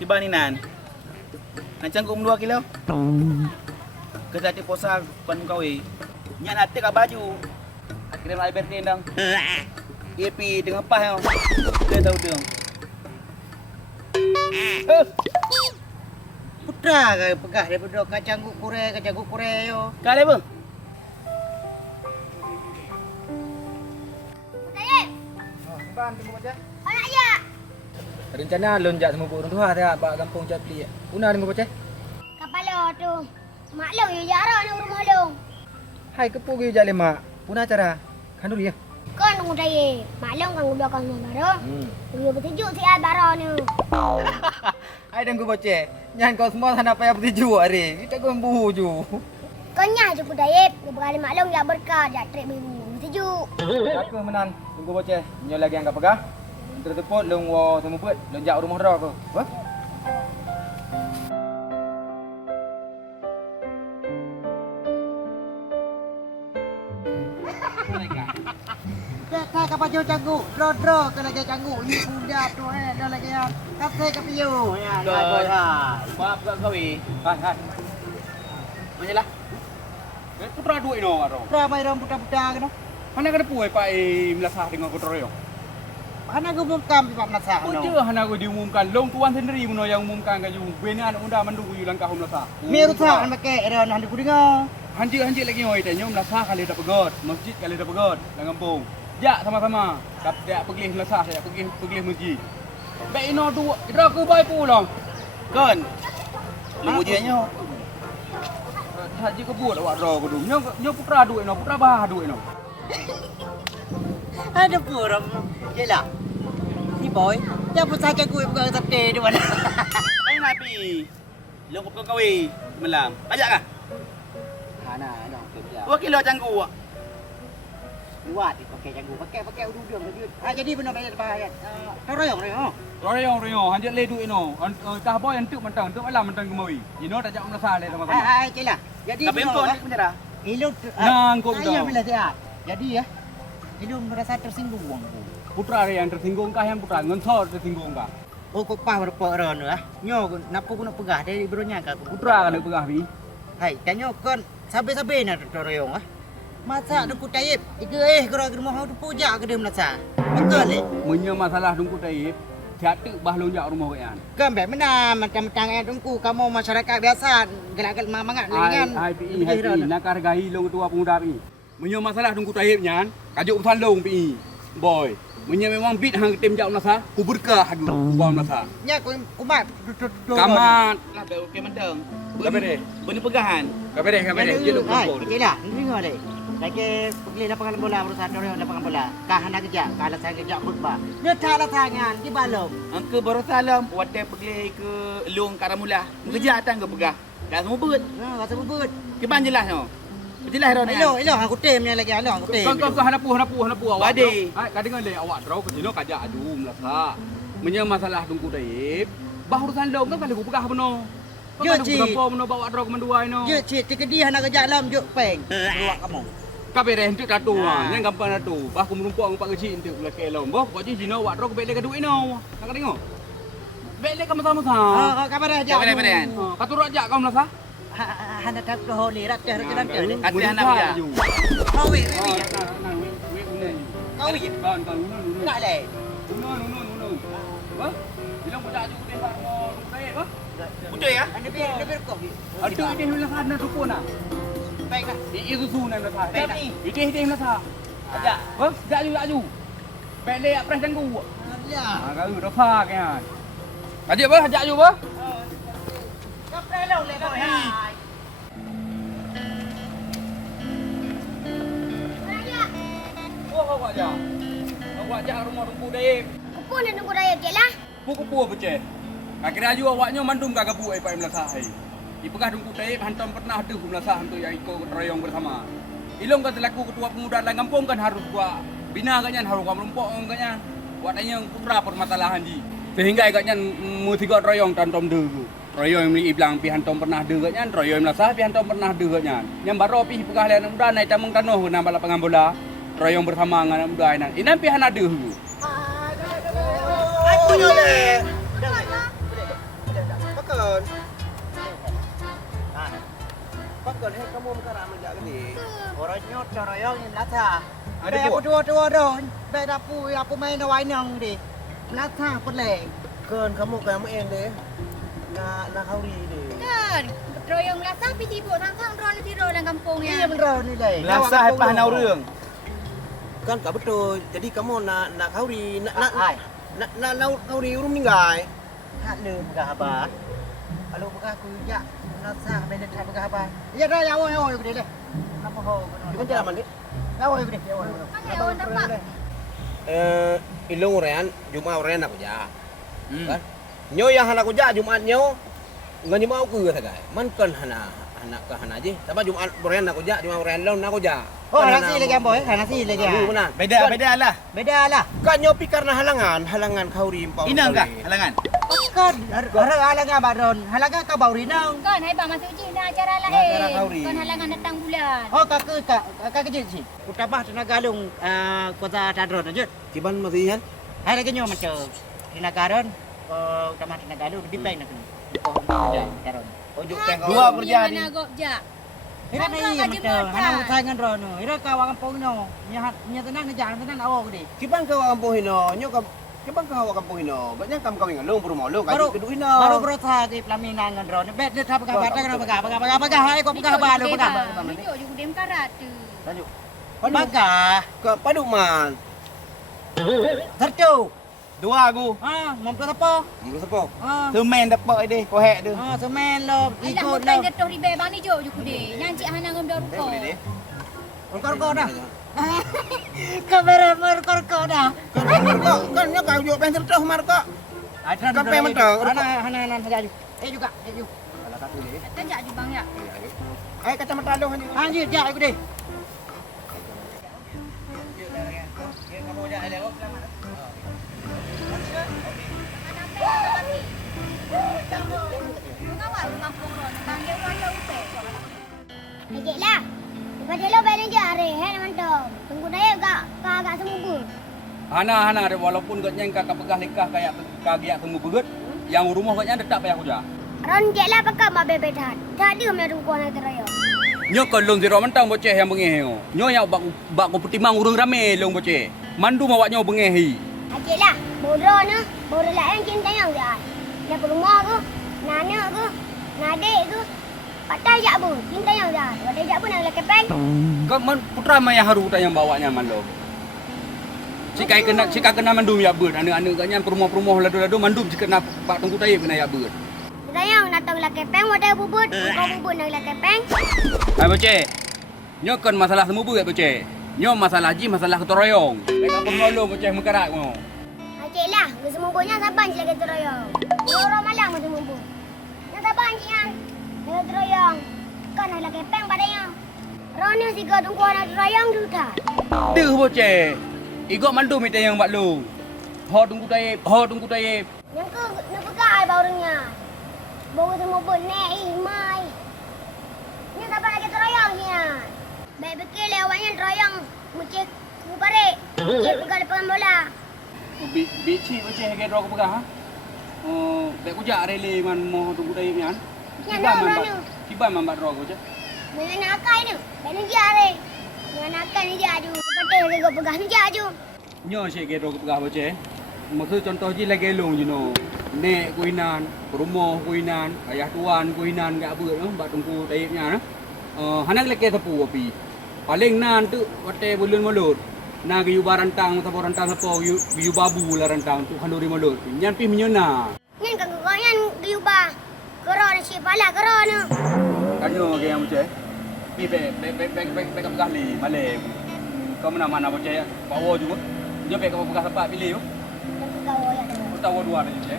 Tiba ni nan. Nancang kum 2 kilo. Kerja di posa pan kawi. Nyak nak tek baju. Akhirnya Albert ni dang. Epi dengan pas yo. Dia tahu dia. Putra ke pegah daripada kacang kure yo. Kale bang. Ban tunggu baca. Anak ya. Rencana lonjak semua burung tu ada bak kampung Capli. Una tunggu baca. Kepala tu. Mak long you jarang nak rumah long. Hai kepu gi jale mak. Una cara. Kan dulu ya. Kan nunggu daya. Mak long kan udah kan baru. You bertujuk si al baru ni. Hai tunggu baca. Nyan kau semua hendak payah bertuju hari. Kita kau buhu ju. Kanya je budaya. Dia berkali mak long ya berkah dia trip biru. Bertujuk. Aku menan. Tunggu baca. Nyo lagi angkat pegah. Terteput long wo semua put. Lonjak rumah dah aku. Apa? Dah kapal jauh canggu. Dro ke lagi canggu. Ni budak tu dah lagi ya. Kasih ke piu. Ya, Maaf kat kawi. Hai. Manyalah. Putra duit no aro. Putra mai rom budak-budak ke no. Mana kada puai pai melasah dengan kau yo. Hana gua umumkan di Pamnasa Oh no. je hana ko diumumkan. Long tuan sendiri muno yang umumkan ka ju. Bena anak unda mandu ku langkah melasah. Meru tha an make ron han kudinga. Hanji lagi oi tanya melasah kali dah pegot. Masjid kali dah pegot dalam kampung. Ya sama-sama. Kap dia pergi melasah saya pergi masjid. Baik ino tu ira ku bai pulang. Kan. Lu jianyo. Haji ke buat awak ro ko du. Nyo putra duit no, putra bah duit no. Ada puram. Jelah. Ni boy. Dia pun saja gue bukan sate di mana. Ai napi. Long ko kawi malam. Ajak kah? Hana dong kerja. 2 kilo canggu. Buat pakai jago, pakai udung dia. Jadi benar banyak bahaya. Terayong ni oh. Royong hanja le duit no. Kah boy entuk mentang kemari. Ino tak jak melasah le sama-sama. Celah. Jadi Tapi engkau ni penjara. Ilung Nangkut kau. Ayah bila dia. Jadi ya. Ilung merasa tersinggung aku. Putra yang tersinggung kah yang putra ngensor tersinggung kah? Oh kok pah berperan lah. Nyo napa guna pegah dari beronya ka aku. Putra kan pegah bi. Hai, tanyo kon sabe-sabe na terayong ah. Masa ada kutayip. Iga gerak rumah tu puja ke dia melasa. Betul le. Munya masalah dungku taib. Jatuh bah lonjak rumah kan. Kan bet mana macam-macam dengku kamu masyarakat biasa gelak-gelak mangat dengan. Hai pi nak hargai long tua pemuda pi. Munya masalah dungku taib nyan. Kajuk pesan long pi. Boy. Munya memang bit hang tim jak melasa. Ku berkah hadu buang melasa. Nya kumat. Kamat. Lah okey mentang. Benih pegahan. Kabere. Je lu Hai, kampung. jelah. Ni ngale. Lagi pergi lapangan bola berusaha dorong lapangan bola. Kah nak kerja, kalau saya kerja khutbah. Dia tak lah tangan di balom. Angka baru salam. Wadah pergi ke long karamula. Kerja atang ke pegah. Dah semua beut. Ha, rasa bubut. Kiban jelas no. Jelas dah ni. Elo aku temnya lagi aku tem. Kau hanapu awak. Wadi. Hai kadang le awak draw ke jino kajak adu melasa. Menya masalah dungku daib. Bah urusan long kan kalau pegah beno. Ya, Kau Cik. kan beno bawa draw ke menduai no. Je cik tikedi nak kerja dalam juk peng. Keluar kamu. Kabeh hentuk datu ah. Yang gampang datu. Bah ku menumpuk ngpak kecil entuk laki elom. Boh kau jino awak draw ke bele ke duit no. Nak tengok. Bele ke sama-sama. Kabar aja. Kau turut ajak kau melasa. Hana tak ke holi rat dah jalan tu. Hati anak dia. Kau wi. Kau ni. Kau ni. Nak le. Nuno. Bah. Bilang budak aju deh mau daib bah. Budak ya? Ada bir kau. Aduh ini melasa nak rukun ah. Baik dah. Ini susu nak melasa. Baik. Ini melasa. Ajak. Bah, jaju. Bele apres janggu. Ya. Kau dah fak kan. Ajak bah, ajak ju bah. Kau pelong le boy. Hai. Awak ajak. Awak ajak rumah tunggu daib. Kupu nak nunggu raya je lah. Kuku beceh. Akhirnya aju awaknya mandum kagak buai pai melasah hai. Ipegah dungku daib hantam pernah ada melasah hantu yang ikut royong bersama. Ilong kan selaku ketua pemuda dalam kampung kan harus gua bina kanyan harus gua merumpok kanyan. Wadanya putra permasalahan ji. Sehingga agaknya mesti gua royong tantom degu. Royong ni iblang pi hantam pernah de kanyan, royong melasah pi hantam pernah de kanyan. Yang baro pi pegah lain muda naik tamung tanoh nang lapangan bola. Royong bersama dengan muda inan. Inan pi hanade. Aku ni le. Gon. Kau Gon, hei kamu sekarang menjak ni. Orang nyot royong ni Melasa. Ada Be buat? dua dah. Be apa main awai nang di. Melasa pun leh. Gon, kamu deh. Nak kauri deh. Kan, royong Melasa pergi tiba tang ron di dalam kampung Iya ya. benar ni leh. Melasa hepah nau reung. Kan tak betul. Jadi kamu nak kauri, Ai. nak kauri urung meninggal. Tak lem gah abah. Kalau begah aku ya. Melasa main tak begah abah. Ya dah ya oi gede leh. Napa ho? Di mana mana? Ya oi gede. Ya oi. Mana orang dapat? Ilung Ren, Jumat Ren aku ja. Kan? Nyo yang hana aku ja Jumat nyo. Ngani mau ke sagai. Man kan hana ke hana je. Tapi Jumat Ren aku ja, Jumat Ren lawan aku ja. Oh, nasi lagi boy. Nasi lagi. Benar. Beda lah. Beda lah. Kan nyo pi karena halangan kauri empau. Inang kah halangan? Kan halangan baron. Halangan kau bauri nang. Kan, hai bang masuk je dah acara Acara lahir. kauri. Kan halangan datang bulan. Oh, kakak kecil sih. Kutabah tenaga galung kota Tadron aja. Kiban masih kan? Hai lagi nyo macam tenaga ron. Utama tenaga galung di bank nak. Oh, Tadron. Ojo Dua kerja ni. Mana gok jak. Ira na iya macam. Hana utangan ron. Ira kawangan pongno. Nya tenang ni jangan tenang awak gede. Kiban kau kampung hino, nyo kiban kau kampung hino. Banyak kamu kau ngalung rumah lu kaji kedua hino. Baru berusaha di pelaminan ron. Bet dia tak pakai batak nak pakai hai kau pakai balu pakai. Tunjuk je kudem karat tu. Tajuk. Pakai. Ke padu man. Tertu. Dua aku. Mau ke apa? Menurut siapa? Semen dapat deh, kohek tu. Semen lo Alah ikut mutai lo. getuh ribe bang ni jo je kude. Nyanci hana ngom dah ruko. Boleh deh. Kor dah. Kamera kor dah. Kan nyo kau jo pen terus mar kok. Kape mentang. Hana saja. Juga. Kalau satu deh. Tanjak je bang ya. Ai kacamata lu hanya. Anjir, jak aku deh. Mengawal kampung ron. Panggil orang dah upek. Ajak lah. Lepas dia lo balik je hari. Hei mantap. Tunggu daya agak semua. Hana ada walaupun katnya kakak pegah lekah kayak kagiak temu begut. Yang rumah katnya tetap payah kuja. Ron je lah pakai mak bebek dah. Tadi kami ada kuah nak teraya. Nyo kalau zero mentang boceh yang bengeh. Nyo yang bak petimang urung rame long boceh. Mandu mawak nyo bengehi. Ajak lah. Bodoh ni. Bodoh lah yang cinta yang dia. Dia ke rumah ke. Nana ke. Nadik ke. Patai jak pun. Cinta yang dia. Patai jak pun nak lelaki peng. Kau putra maya haru yang bawanya malo. Cika kena mandum ya ber. Anak-anak katnya perumah-perumah ladu-ladu mandum cika kena pak tunggu tayi kena ya ber. Cinta yang nak tahu lelaki peng. Wadah bubut. Kau bubut nak lelaki peng. Hai boceh. Nyo kan masalah semua ber boceh. Nyo masalah ji masalah ketoroyong. Mereka pengolo boceh mengkerak mo. Ajak lah. Kesemua saban je lagi teroyong. Orang malang macam bubut. Nak saban je yang. Lagi teroyong. Kau nak lelaki peng padanya. Ron si kau tunggu nak teroyong tu tak. Deh boceh. Igok mandum itu yang buat lu. Ho tunggu taib. Yang ke nak pegang ai baurnya. Bau semua pun mai. Ni siapa lagi teroyong ni? Baik bekil lewatnya teroyong mucik ku parik. Mucik pegang depan bola. Bici boceh ke dro ko pegang ha. Baik kujak rele man moh tunggu taib ni kan. Kiban man dro ko je. Mana nak akai ni? Bena dia are. Mana akai ni dia aju. Patih lagi kau pegang ni dia aju. Nyo syek ke dro ko pegang boceh. Maksud contoh je lagi long je no. Nek kuinan, rumah kuinan, ayah tuan kuinan gak beut noh bak tunggu taibnya nah. Hanak leke sapu api. Paling nan tu wate bulun mulut. Na giyu barantang sapo giyu babu la rantang tu khanduri mulut. Nyan pi menyona. Nyan kan kau nyan giuba. Kero ni si pala kero ni. Kanyo ke yang boceh. Pi be kap kali male. Kau mana boceh bawa juga. Nyo be kap pegang sepak pilih yo. Kau ya. Tahu dua ni je.